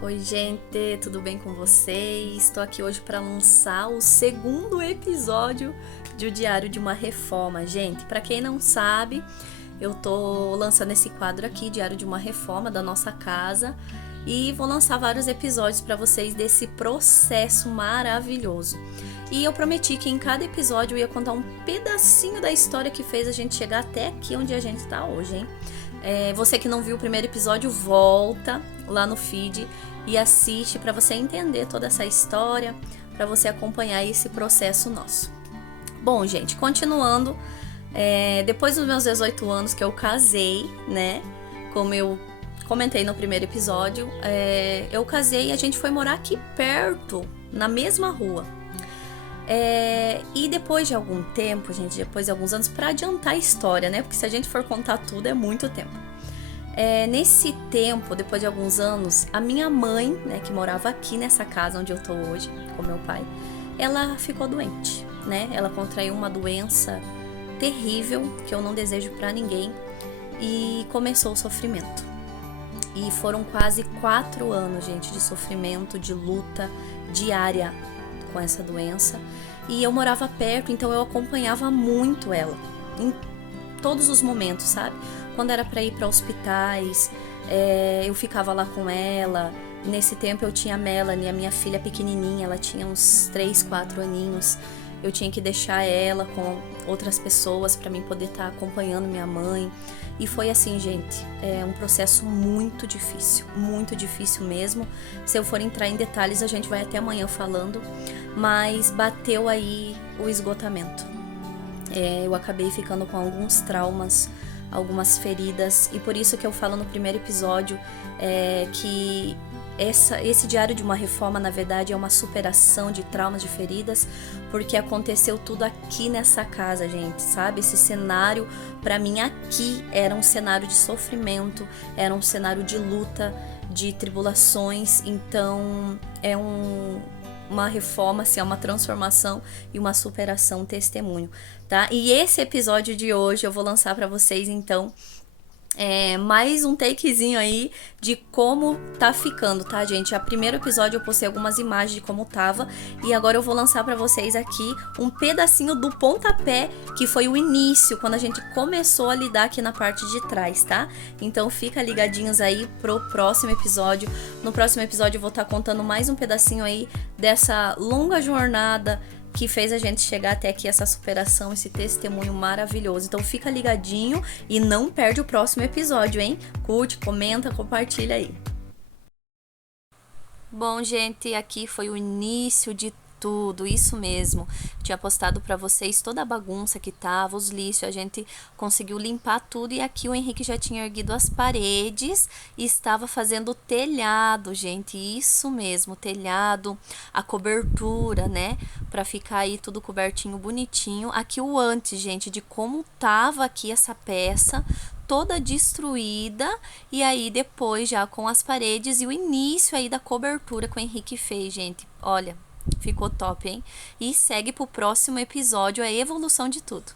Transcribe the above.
Oi, gente, tudo bem com vocês? Estou aqui hoje para lançar o segundo episódio de O Diário de uma Reforma. Gente, para quem não sabe, eu tô lançando esse quadro aqui, Diário de uma Reforma da nossa casa, e vou lançar vários episódios para vocês desse processo maravilhoso. E eu prometi que em cada episódio eu ia contar um pedacinho da história que fez a gente chegar até aqui onde a gente tá hoje, hein? Você que não viu o primeiro episódio, volta lá no feed e assiste para você entender toda essa história, para você acompanhar esse processo nosso. Bom, gente, continuando, depois dos meus 18 anos que eu casei, né? Como eu comentei no primeiro episódio, eu casei e a gente foi morar aqui perto, na mesma rua. E depois de algum tempo, gente, depois de alguns anos, para adiantar a história, né? Porque se a gente for contar tudo, é muito tempo. Nesse tempo, depois de alguns anos, a minha mãe, né, que morava aqui nessa casa onde eu tô hoje, com meu pai, ela ficou doente, né? Ela contraiu uma doença terrível, que eu não desejo para ninguém, e começou o sofrimento. E foram quase 4 anos, gente, de sofrimento, de luta diária com essa doença, e eu morava perto, então eu acompanhava muito ela em todos os momentos, sabe? Quando era para ir para hospitais, eu ficava lá com ela. Nesse tempo eu tinha a Melanie, a minha filha pequenininha, ela tinha uns 3, 4 aninhos. Eu tinha que deixar ela com outras pessoas para mim poder estar acompanhando minha mãe. E foi assim, gente, um processo muito difícil mesmo. Se eu for entrar em detalhes, a gente vai até amanhã falando, mas bateu aí o esgotamento. Eu acabei ficando com alguns traumas, algumas feridas, e por isso que eu falo no primeiro episódio que esse diário de uma reforma, na verdade, é uma superação de traumas, de feridas, porque aconteceu tudo aqui nessa casa, gente, sabe? Esse cenário, pra mim, aqui era um cenário de sofrimento, era um cenário de luta, de tribulações, então uma reforma, assim, é uma transformação e uma superação, testemunho, tá? E esse episódio de hoje eu vou lançar pra vocês, então, mais um takezinho aí de como tá ficando, tá, gente? A primeiro episódio eu postei algumas imagens de como tava, e agora eu vou lançar pra vocês aqui um pedacinho do pontapé, que foi o início, quando a gente começou a lidar aqui na parte de trás, tá? Então fica ligadinhos aí pro próximo episódio. No próximo episódio eu vou estar contando mais um pedacinho aí dessa longa jornada que fez a gente chegar até aqui, essa superação, esse testemunho maravilhoso. Então fica ligadinho e não perde o próximo episódio, hein? Curte, comenta, compartilha aí. Bom, gente, aqui foi o início de tudo, isso mesmo. Tinha postado pra vocês toda a bagunça que tava, os lixos, a gente conseguiu limpar tudo, e aqui o Henrique já tinha erguido as paredes e estava fazendo o telhado, gente, isso mesmo, telhado, a cobertura, né, pra ficar aí tudo cobertinho, bonitinho. Aqui o antes, gente, de como tava aqui essa peça, toda destruída, e aí depois já com as paredes e o início aí da cobertura que o Henrique fez, gente. Olha, ficou top, hein? E segue pro próximo episódio, a evolução de tudo.